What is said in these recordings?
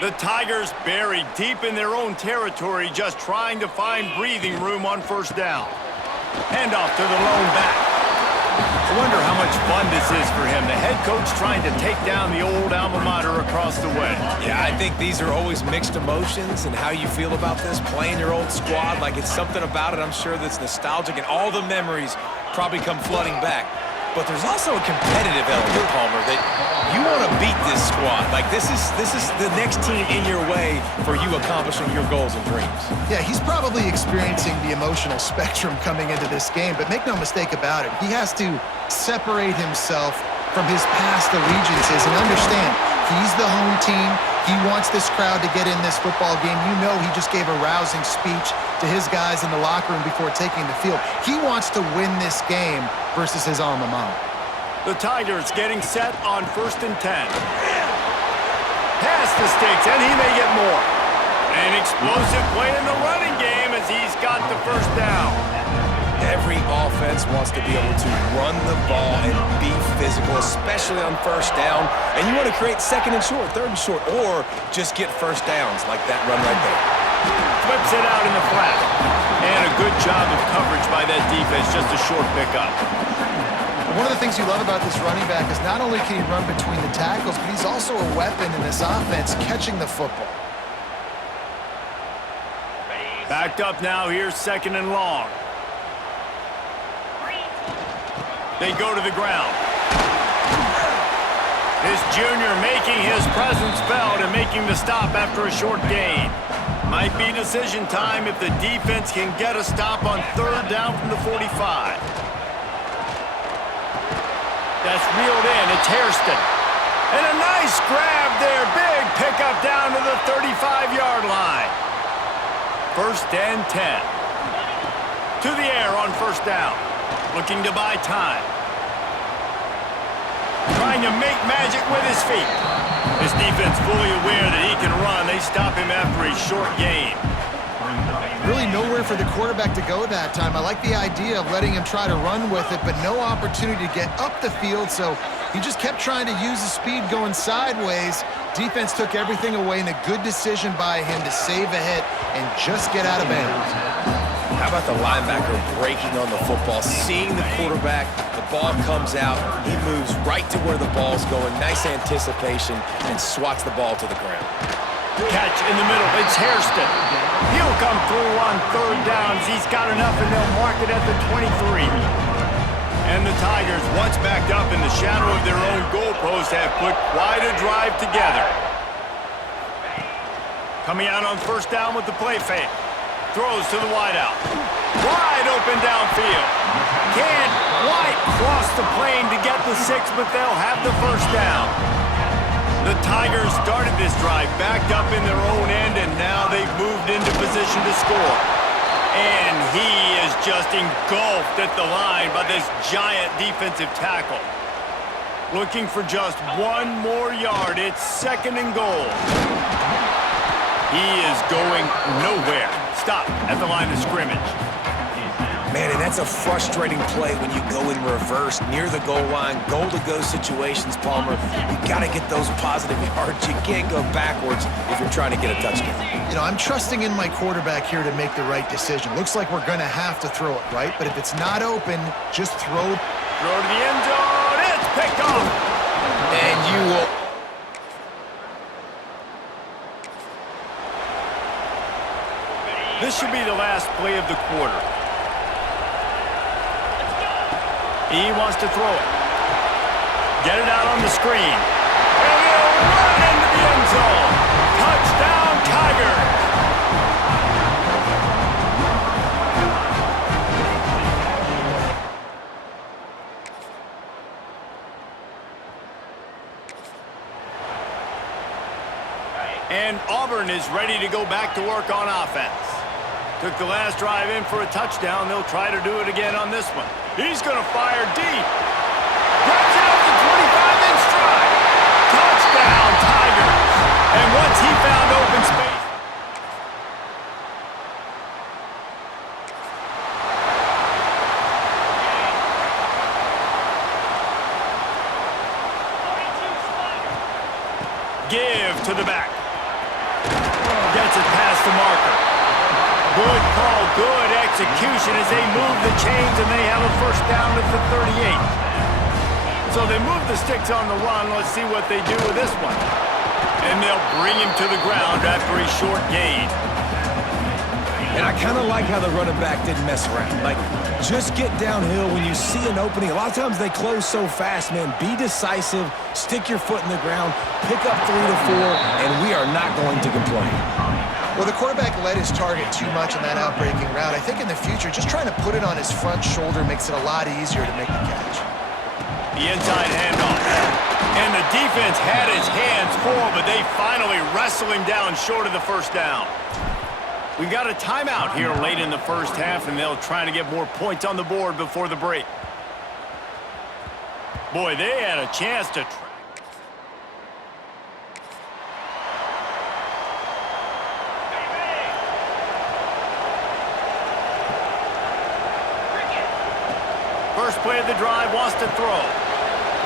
The Tigers buried deep in their own territory, just trying to find breathing room on first down. Handoff to the lone back. I wonder how much fun this is for him. The head coach trying to take down the old alma mater across the way. Yeah, I think these are always mixed emotions and how you feel about this, playing your old squad. Like, it's something about it, I'm sure, that's nostalgic, and all the memories probably come flooding back. But there's also a competitive element, Palmer, that you want to beat this squad. Like, this is the next team in your way for you accomplishing your goals and dreams. Yeah, he's probably experiencing the emotional spectrum coming into this game, but make no mistake about it. He has to separate himself from his past allegiances and understand he's the home team. He wants this crowd to get in this football game. You know he just gave a rousing speech to his guys in the locker room before taking the field. He wants to win this game versus his alma mater. The Tigers getting set on 1st and 10. Pass the sticks, and he may get more. An explosive play in the running game as he's got the first down. Every offense wants to be able to run the ball and be physical, especially on first down. And you want to create 2nd and short, 3rd and short, or just get first downs like that run right there. Flips it out in the flat. And a good job of coverage by that defense, just a short pickup. One of the things you love about this running back is not only can he run between the tackles, but he's also a weapon in this offense, catching the football. Backed up now, here's 2nd and long. They go to the ground. This junior making his presence felt and making the stop after a short gain. Might be decision time if the defense can get a stop on 3rd down from the 45. That's reeled in. It's Hairston. And a nice grab there. Big pickup down to the 35-yard line. 1st and 10. To the air on 1st down. Looking to buy time. Trying to make magic with his feet. This defense fully aware that he can run. They stop him after a short gain. Really nowhere for the quarterback to go that time. I like the idea of letting him try to run with it, but no opportunity to get up the field, so he just kept trying to use the speed going sideways. Defense took everything away, and a good decision by him to save a hit and just get out of bounds. How about the linebacker breaking on the football, seeing the quarterback, the ball comes out, he moves right to where the ball's going, nice anticipation, and swats the ball to the ground. Catch in the middle, it's Hairston. He'll come through on 3rd downs. He's got enough, and they'll mark it at the 23. And the Tigers, once backed up in the shadow of their own goalpost, have put quite a drive together. Coming out on 1st down with the play fake. Throws to the wideout. Wide open downfield. Can't quite cross the plane to get the 6, but they'll have the 1st down. The Tigers started this drive backed up in their own end, and now they've moved into position to score. And he is just engulfed at the line by this giant defensive tackle. Looking for just 1 more yard. It's 2nd and goal. He is going nowhere. Stop at the line of scrimmage. Man, and that's a frustrating play when you go in reverse near the goal line, goal-to-go situations, Palmer. You got to get those positive yards. You can't go backwards if you're trying to get a touchdown. You know, I'm trusting in my quarterback here to make the right decision. Looks like we're going to have to throw it, right? But if it's not open, just throw. Throw to the end zone. It's picked off. And you will... This should be the last play of the quarter. He wants to throw it. Get it out on the screen. And he'll run into the end zone. Touchdown, Tigers. And Auburn is ready to go back to work on offense. Took the last drive in for a touchdown. They'll try to do it again on this one. He's going to fire deep. Grabs it up to 25 in stride. Touchdown, Tigers. And once he found open space. Give to the back. the marker. Good call, good execution as they move the chains, and they have a first down at the 38. So they move the sticks on the run. Let's see what they do with this one. And they'll bring him to the ground after a short gain. And I kind of like how the running back didn't mess around. Like, just get downhill when you see an opening. A lot of times they close so fast, man. Be decisive, stick your foot in the ground, pick up 3 to 4, and we are not going to complain. Well, the quarterback led his target too much on that outbreaking route. I think in the future, just trying to put it on his front shoulder makes it a lot easier to make the catch. The inside handoff. And the defense had his hands full, but they finally wrestle him down short of the first down. We've got a timeout here late in the first half, and they'll try to get more points on the board before the break. Boy, they had a chance to... First play of the drive, wants to throw.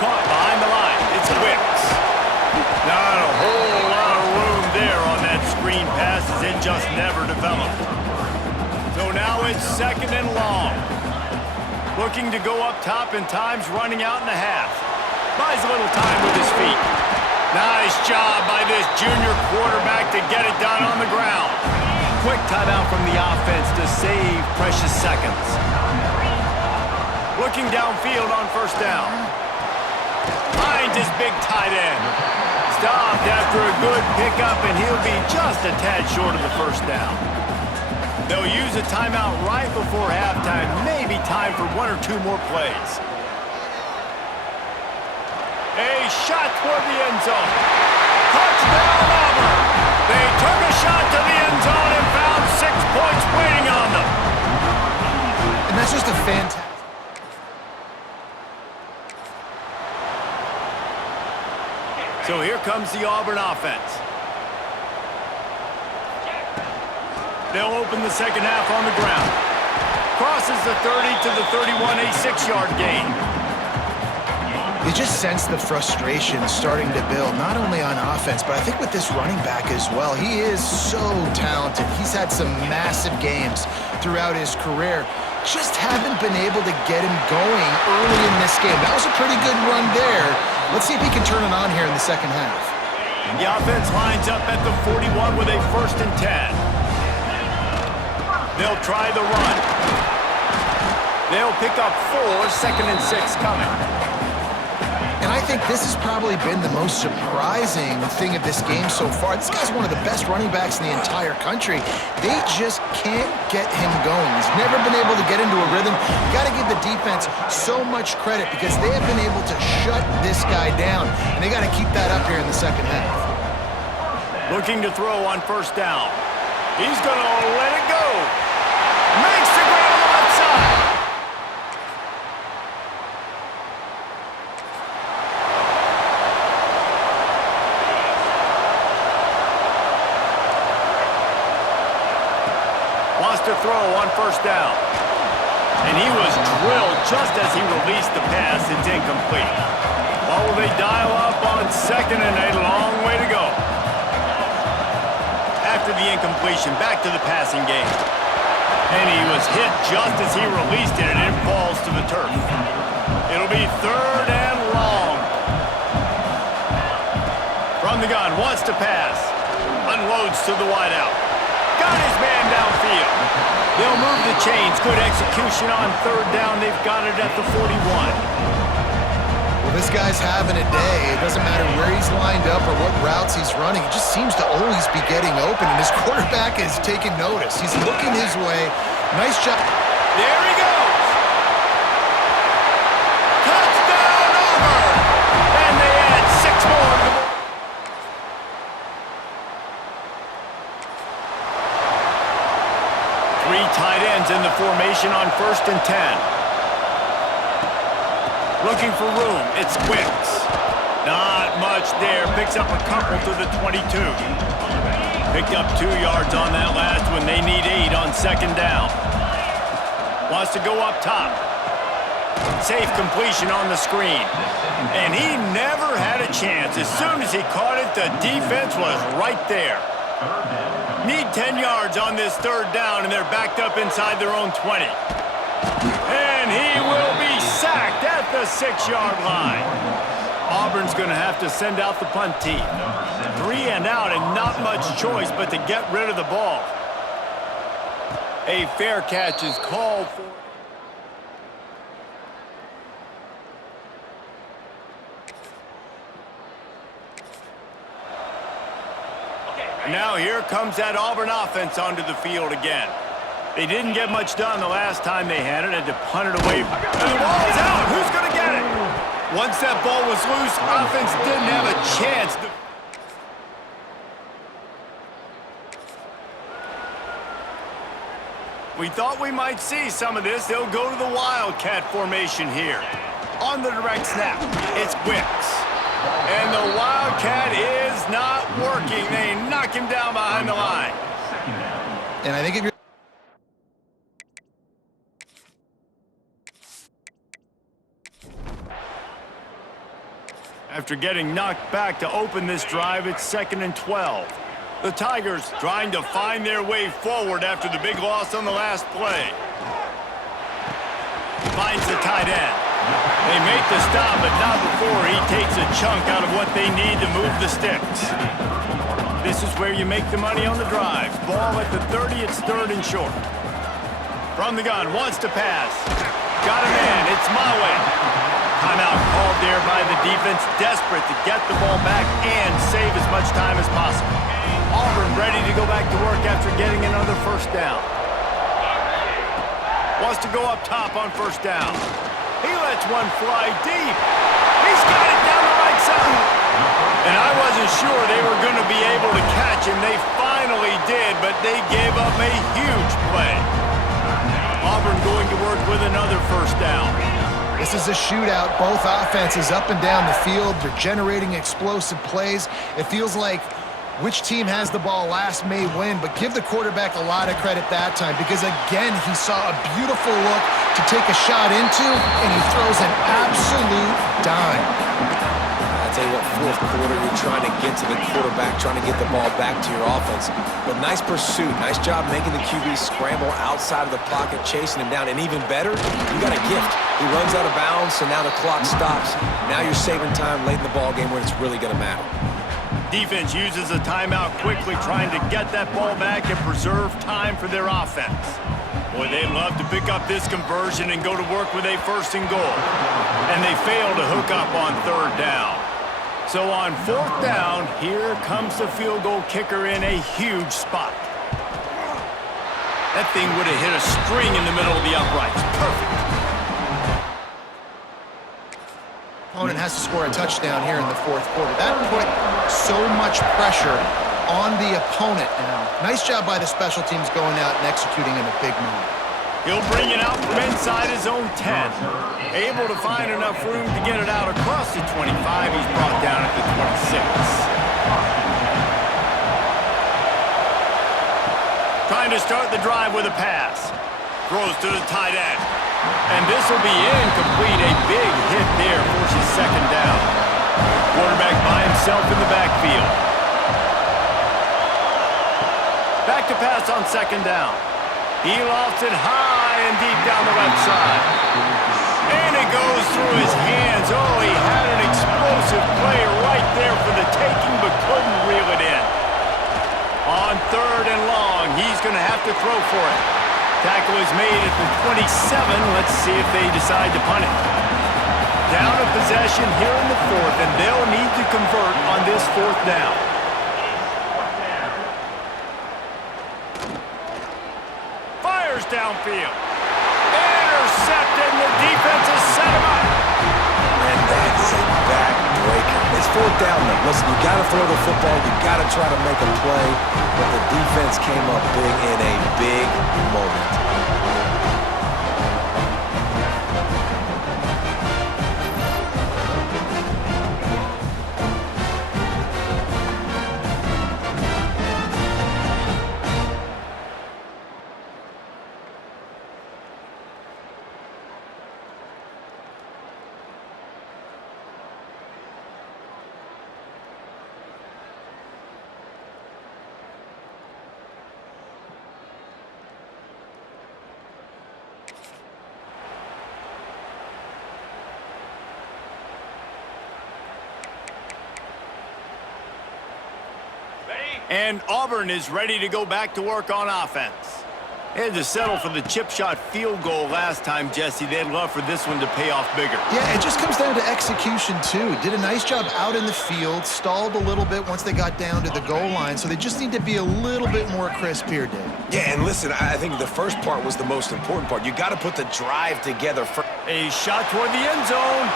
Caught behind the line. It's Wicks. Not a whole lot of room there on that screen pass as it just never developed. So now it's second and long. Looking to go up top, and time's running out in the half. Buys a little time with his feet. Nice job by this junior quarterback to get it done on the ground. Quick timeout from the offense to save precious seconds. Looking downfield on first down. Finds his big tight end. Stopped after a good pickup, and he'll be just a tad short of the first down. They'll use a timeout right before halftime. Maybe time for 1 or 2 more plays. A shot toward the end zone. Touchdown, Auburn! They took a shot to the end zone and found 6 points waiting on them. And that's just a fantastic... So here comes the Auburn offense. They'll open the second half on the ground. Crosses the 30 to the 31, a 6-yard gain. You just sense the frustration starting to build, not only on offense, but I think with this running back as well. He is so talented. He's had some massive games throughout his career. Just haven't been able to get him going early in this game. That was a pretty good run there. Let's see if he can turn it on here in the second half. The offense lines up at the 41 with a 1st and 10. They'll try the run. They'll pick up 4, 2nd and 6 coming. And I think this has probably been the most surprising thing of this game so far. This guy's one of the best running backs in the entire country. They just can't get him going. He's never been able to get into a rhythm. You got to give the defense so much credit because they have been able to shut this guy down, and they got to keep that up here in the second half. Looking to throw on first down. He's going to let it go. Makes the grab on the left side. To throw on first down. And he was drilled just as he released the pass. It's incomplete. Well, will they dial up on 2nd and a long way to go? After the incompletion, back to the passing game. And he was hit just as he released it, and it falls to the turf. It'll be 3rd and long. From the gun, wants to pass. Unloads to the wideout. Got his man downfield. They'll move the chains. Good execution on 3rd down. They've got it at the 41. Well, this guy's having a day. It doesn't matter where he's lined up or what routes he's running. He just seems to always be getting open, and his quarterback is taking notice. He's looking his way. Nice job. There he goes. Touchdown, Auburn. And they add 6 more to the board. Tight ends in the formation on 1st and 10. Looking for room. It's Wicks. Not much there. Picks up a couple to the 22. Picked up 2 yards on that last one. They need 8 on 2nd down. Wants to go up top. Safe completion on the screen. And he never had a chance. As soon as he caught it, the defense was right there. Need 10 yards on this third down, and they're backed up inside their own 20. And he will be sacked at the 6-yard line. Auburn's going to have to send out the punt team. 3 and out and not much choice but to get rid of the ball. A fair catch is called for. Now here comes that Auburn offense onto the field again. They didn't get much done the last time they had it, to punt it away. And the ball's out. Who's going to get it? Once that ball was loose, offense didn't have a chance. We thought we might see some of this. They'll go to the Wildcat formation here. On the direct snap, it's Wicks. And the Wildcat is not working. They knock him down behind the line. And I think if you're after getting knocked back to open this drive, it's 2nd and 12. The Tigers trying to find their way forward after the big loss on the last play. Finds the tight end. They make the stop, but not before he takes a chunk out of what they need to move the sticks. This is where you make the money on the drives. Ball at the 30, it's 3rd and short. From the gun, wants to pass. Got a man, it's Maui. Timeout called there by the defense, desperate to get the ball back and save as much time as possible. Auburn ready to go back to work after getting another first down. Wants to go up top on first down. He lets one fly deep. He's got it down the right side. And I wasn't sure they were going to be able to catch him. They finally did, but they gave up a huge play. Auburn going to work with another first down. This is a shootout. Both offenses up and down the field. They're generating explosive plays. It feels like which team has the ball last may win, but give the quarterback a lot of credit that time because, again, he saw a beautiful look to take a shot into, and he throws an absolute dime. I'll tell you what, fourth quarter, you're trying to get to the quarterback, trying to get the ball back to your offense. But nice pursuit. Nice job making the QB scramble outside of the pocket, chasing him down. And even better, you got a gift. He runs out of bounds, so now the clock stops. Now you're saving time late in the ballgame when it's really going to matter. Defense uses a timeout quickly, trying to get that ball back and preserve time for their offense. Boy, they'd love to pick up this conversion and go to work with a 1st and goal. And they fail to hook up on 3rd down. So on 4th down, here comes the field goal kicker in a huge spot. That thing would have hit a string in the middle of the uprights. Perfect. Opponent has to score a touchdown here in the 4th quarter. That put so much pressure on the opponent now. Nice job by the special teams going out and executing in a big moment. He'll bring it out from inside his own 10. Able to find enough room to get it out across the 25. He's brought down at the 26. Trying to start the drive with a pass. Throws to the tight end. And this will be incomplete. A big hit there forces 2nd down. Quarterback by himself in the backfield. Back to pass on 2nd down. He lofts it high and deep down the left side. And it goes through his hands. Oh, he had an explosive play right there for the taking, but couldn't reel it in. On 3rd and long, he's going to have to throw for it. Tackle is made at the 27. Let's see if they decide to punt it. Down a possession here in the 4th, and they'll need to convert on this 4th down. Fires downfield. Intercepted, and the defense has set him up. And that's a backbreaker. It's 4th down, though. Listen, you got to throw the football. You got to try to make a play. But the defense came up big in a big moment. And Auburn is ready to go back to work on offense. They had to settle for the chip shot field goal last time, Jesse. They'd love for this one to pay off bigger. Yeah, it just comes down to execution, too. Did a nice job out in the field, stalled a little bit once they got down to the goal line, so they just need to be a little bit more crisp here, Dave. Yeah, and listen, I think the first part was the most important part. You got to put the drive together first. A shot toward the end zone.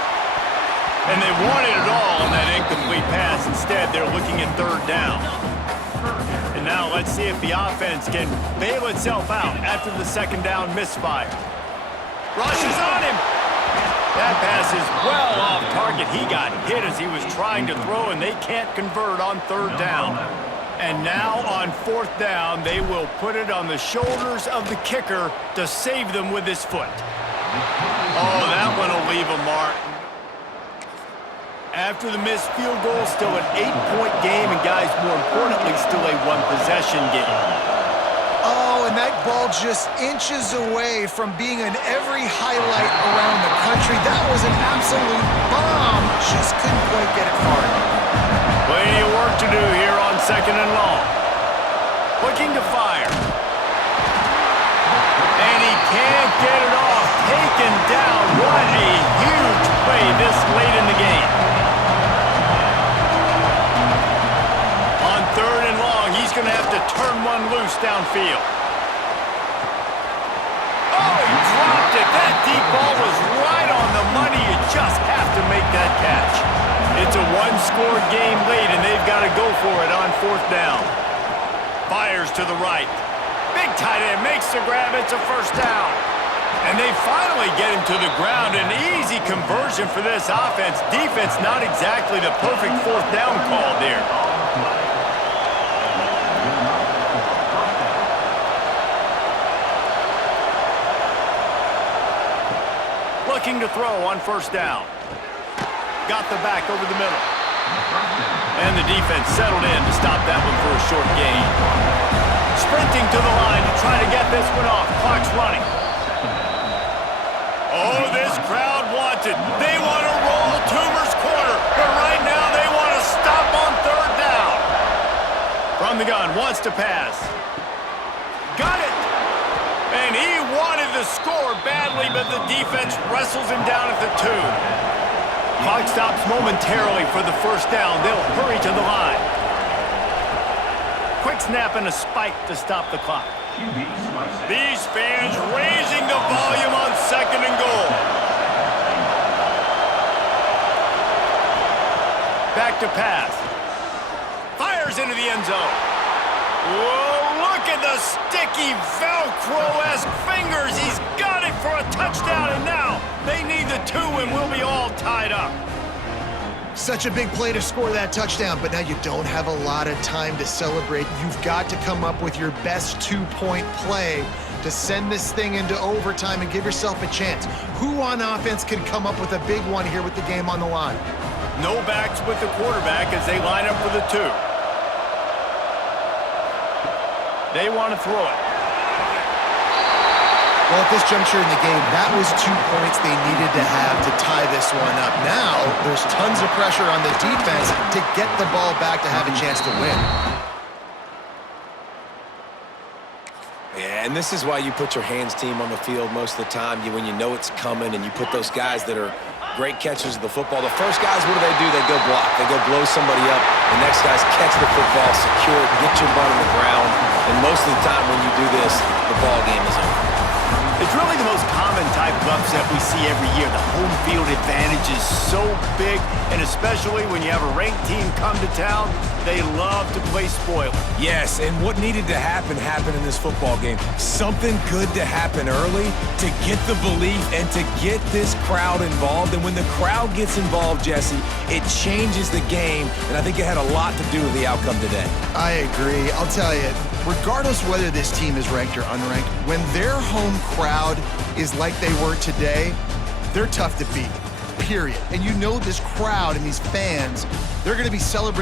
And they wanted it all on that incomplete pass. Instead, they're looking at third down. And now let's see if the offense can bail itself out after the second down misfire. Rush is on him. That pass is well off target. He got hit as he was trying to throw, and they can't convert on third down. And now on fourth down, they will put it on the shoulders of the kicker to save them with his foot. Oh, that one will leave a mark. After the missed field goal, still an 8-point game, and guys, more importantly, still a one-possession game. Oh, and that ball just inches away from being in every highlight around the country. That was an absolute bomb. Just couldn't quite get it far enough. Plenty of work to do here on second and long. Looking to fire. And he can't get it off. Taken down. What a huge play this late in the game. On third and long, he's going to have to turn one loose downfield. Oh, he dropped it. That deep ball was right on the money. You just have to make that catch. It's a one-score game late, and they've got to go for it on fourth down. Fires to the right. Big tight end makes the grab. It's a first down. And they finally get him to the ground. An easy conversion for this offense. Defense not exactly the perfect fourth down call there. Looking to throw on first down. Got the back over the middle. And the defense settled in to stop that one for a short gain. Sprinting to the line to try to get this one off. Clock's running. Oh, this crowd wants it. They want to roll Toomer's corner, but right now they want to stop on third down. From the gun, wants to pass. Got it. And he wanted to score badly, but the defense wrestles him down at the 2. Clock stops momentarily for the first down. They'll hurry to the line. Quick snap and a spike to stop the clock. These fans raising the volume on second and goal. Back to pass. Fires into the end zone. Whoa, look at the sticky Velcro-esque fingers. He's got it for a touchdown, and now they need the 2 and we'll be all tied up. Such a big play to score that touchdown, but now you don't have a lot of time to celebrate. You've got to come up with your best 2-point play to send this thing into overtime and give yourself a chance. Who on offense can come up with a big one here with the game on the line? No backs with the quarterback as they line up for the 2. They want to throw it. Well, at this juncture in the game, that was 2 points they needed to have to tie this one up. Now, there's tons of pressure on the defense to get the ball back to have a chance to win. Yeah, and this is why you put your hands team on the field most of the time when you know it's coming, and you put those guys that are great catchers of the football. The first guys, what do? They go block. They go blow somebody up. The next guys catch the football, secure it, get your butt on the ground. And most of the time when you do this, the ball game is over. It's really the most common type of upset we see every year. The home field advantage is so big, and especially when you have a ranked team come to town, they love to play spoiler. Yes, and what needed to happen happened in this football game. Something good to happen early to get the belief and to get this crowd involved. And when the crowd gets involved, Jesse, it changes the game, and I think it had a lot to do with the outcome today. I agree. I'll tell you, regardless whether this team is ranked or unranked, when their home crowd is like they were today, they're tough to beat, period. And you know this crowd and these fans, they're going to be celebrating